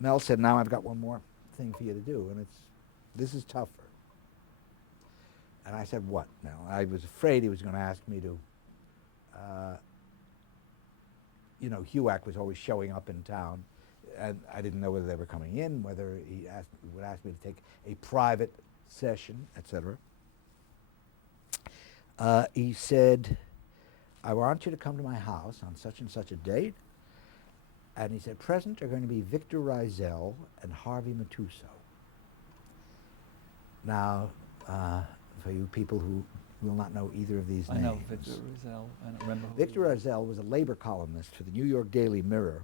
Mel said, now I've got one more thing for you to do, and this is tougher. And I said, what, Mel? I was afraid he was going to ask me to, uh, HUAC was always showing up in town, and I didn't know whether they were coming in, whether would ask me to take a private session, etc. He said, I want you to come to my house on such and such a date. And he said, present are going to be Victor Rizel and Harvey Matuso. Now, for you people who will not know either of these names. I know Victor Rizel. I don't remember who Victor Rizel was a labor columnist for the New York Daily Mirror,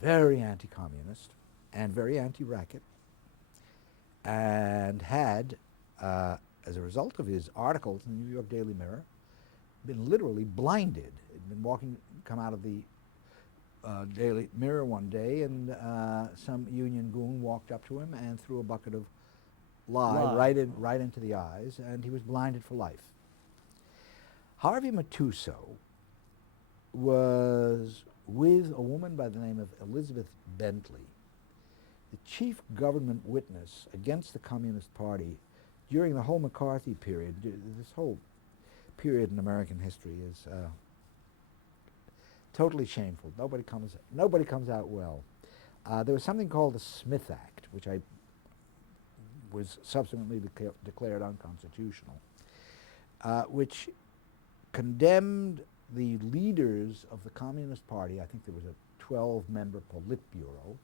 very anti-communist and very anti-racket, and had, as a result of his articles in the New York Daily Mirror, been literally blinded. He'd been come out of the Daily Mirror one day, and some Union goon walked up to him and threw a bucket of lye right into the eyes, and he was blinded for life. Harvey Matuso was with a woman by the name of Elizabeth Bentley, the chief government witness against the Communist Party during the whole McCarthy period. This whole period in American history is totally shameful. Nobody comes out well. There was something called the Smith Act, which was subsequently declared unconstitutional, which condemned the leaders of the Communist Party. I think there was a 12-member Politburo,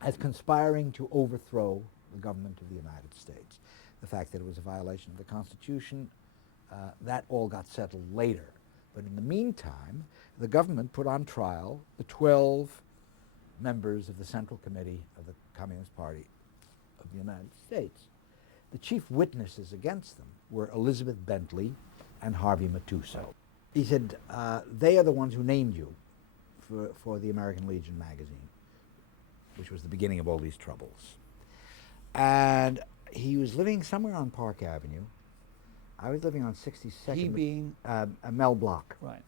as conspiring to overthrow the government of the United States. The fact that it was a violation of the Constitution, that all got settled later. But in the meantime, the government put on trial the 12 members of the Central Committee of the Communist Party of the United States. The chief witnesses against them were Elizabeth Bentley and Harvey Matuso. He said, they are the ones who named you for the American Legion magazine, which was the beginning of all these troubles. And he was living somewhere on Park Avenue. I was living on 62nd. He being? Mel Block. Right.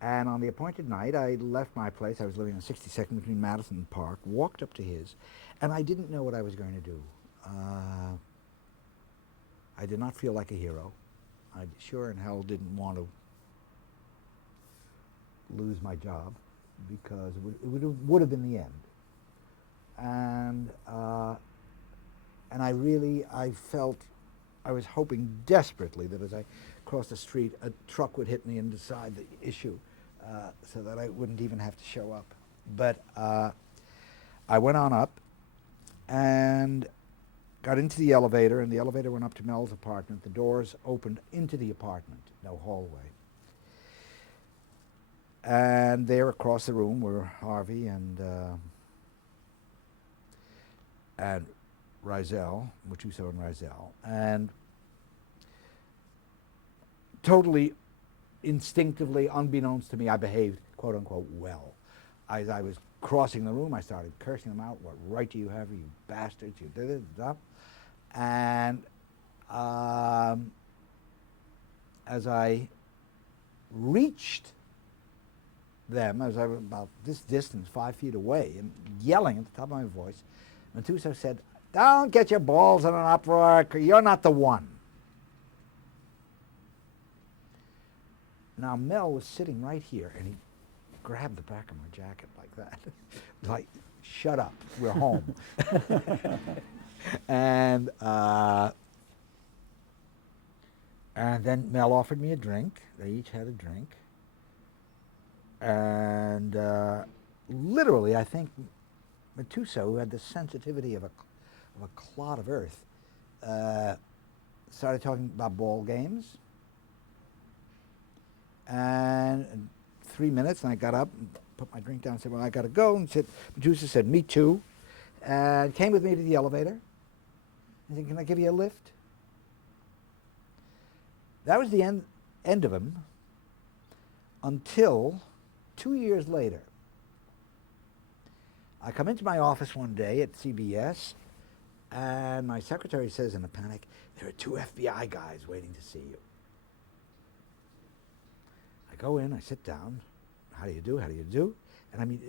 And on the appointed night, I left my place. I was living on 62nd between Madison and Park, walked up to his, and I didn't know what I was going to do. I did not feel like a hero. I sure in hell didn't want to lose my job, because it would have been the end. And I felt, I was hoping desperately that as I crossed the street, a truck would hit me and decide the issue, so that I wouldn't even have to show up. But I went on up and got into the elevator, and the elevator went up to Mel's apartment. The doors opened into the apartment, no hallway. And there across the room were Harvey and Rizel, Matuso and Rizel, and totally instinctively, unbeknownst to me, I behaved, quote unquote, well. As I was crossing the room, I started cursing them out. What right do you have, you bastards, you did it, stuff. And as I reached them, as I was about this distance, 5 feet away, and yelling at the top of my voice, Matuso said, "Don't get your balls in an uproar, you're not the one." Now Mel was sitting right here, and he grabbed the back of my jacket like that. Like, shut up, we're home. And then Mel offered me a drink. They each had a drink. And literally, I think Matuso, who had the sensitivity of a clod of earth, started talking about ball games. And in 3 minutes, and I got up and put my drink down and said, "Well, I got to go." And Matuso said, "Me too." And came with me to the elevator. I said, "Can I give you a lift?" That was the end of him, until 2 years later. I come into my office one day at CBS, and my secretary says in a panic, "There are 2 FBI guys waiting to see you." I go in, I sit down. how do you do, how do you do? And I mean,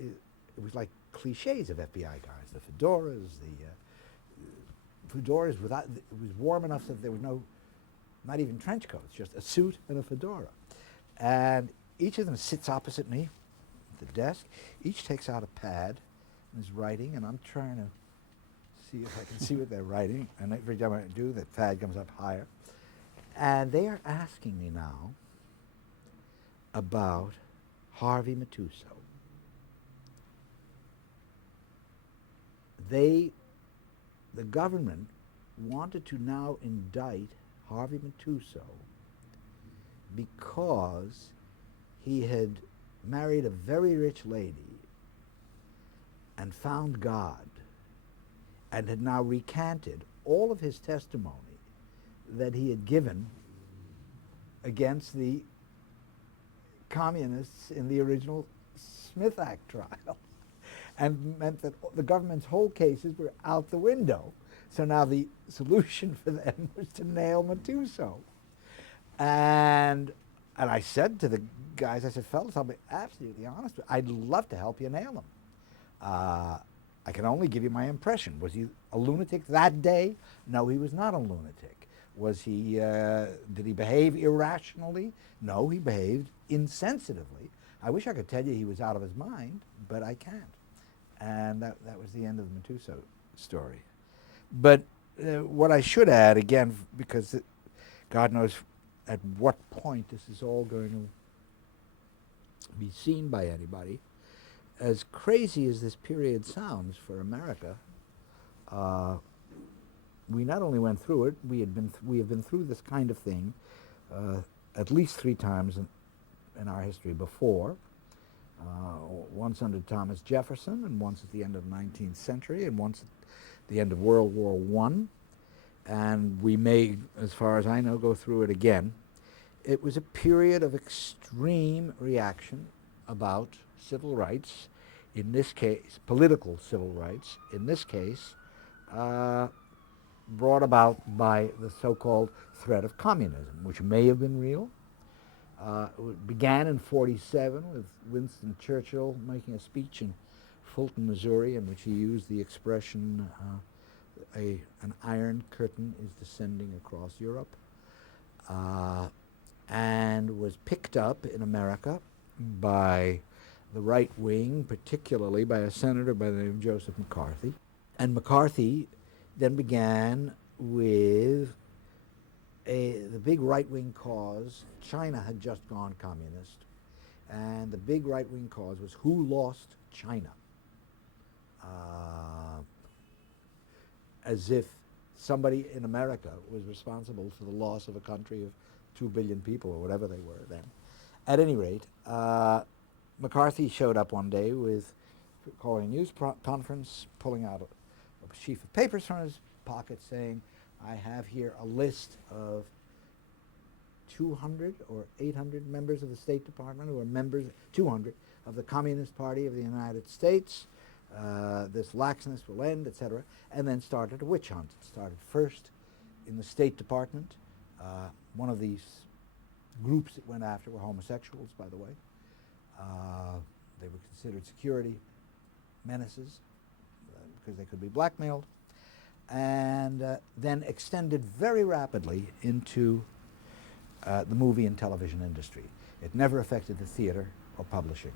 it was like cliches of FBI guys, the fedoras, fedoras without, it was warm enough that there was not even trench coats, just a suit and a fedora. And each of them sits opposite me at the desk. Each takes out a pad and is writing, and I'm trying to see if I can see what they're writing. And every time I do, the pad comes up higher. And they are asking me now about Harvey Matusow. The government wanted to now indict Harvey Matusow because he had married a very rich lady and found God and had now recanted all of his testimony that he had given against the communists in the original Smith Act trial, and meant that the government's whole cases were out the window. So now the solution for them was to nail Matusow. And I said to the guys, I said, fellas, I'll be absolutely honest with you. I'd love to help you nail him. I can only give you my impression. Was he a lunatic that day? No, he was not a lunatic. Was he, did he behave irrationally? No, he behaved insensitively. I wish I could tell you he was out of his mind, but I can't. And that was the end of the Matusow story. But what I should add, again, because God knows at what point this is all going to be seen by anybody, as crazy as this period sounds for America, we not only went through it, we have been through this kind of thing at least 3 times in our history before. Once under Thomas Jefferson, and once at the end of the 19th century, and once at the end of World War I. And we may, as far as I know, go through it again. It was a period of extreme reaction about civil rights, in this case, political civil rights, in this case, brought about by the so-called threat of communism, which may have been real. It began in '47 with Winston Churchill making a speech in Fulton, Missouri, in which he used the expression, an iron curtain is descending across Europe, and was picked up in America by the right wing, particularly by a senator by the name of Joseph McCarthy. And McCarthy then began with the big right-wing cause. China had just gone communist, and the big right-wing cause was who lost China, as if somebody in America was responsible for the loss of a country of 2 billion people, or whatever they were then. At any rate, McCarthy showed up one day with, calling a news conference, pulling out a sheaf of papers from his pocket saying, I have here a list of 200 or 800 members of the State Department who are members, 200, of the Communist Party of the United States. This laxness will end, etc., and then started a witch hunt. It started first in the State Department. One of these groups that went after were homosexuals, by the way. They were considered security menaces because they could be blackmailed, and then extended very rapidly into the movie and television industry. It never affected the theater or publishing.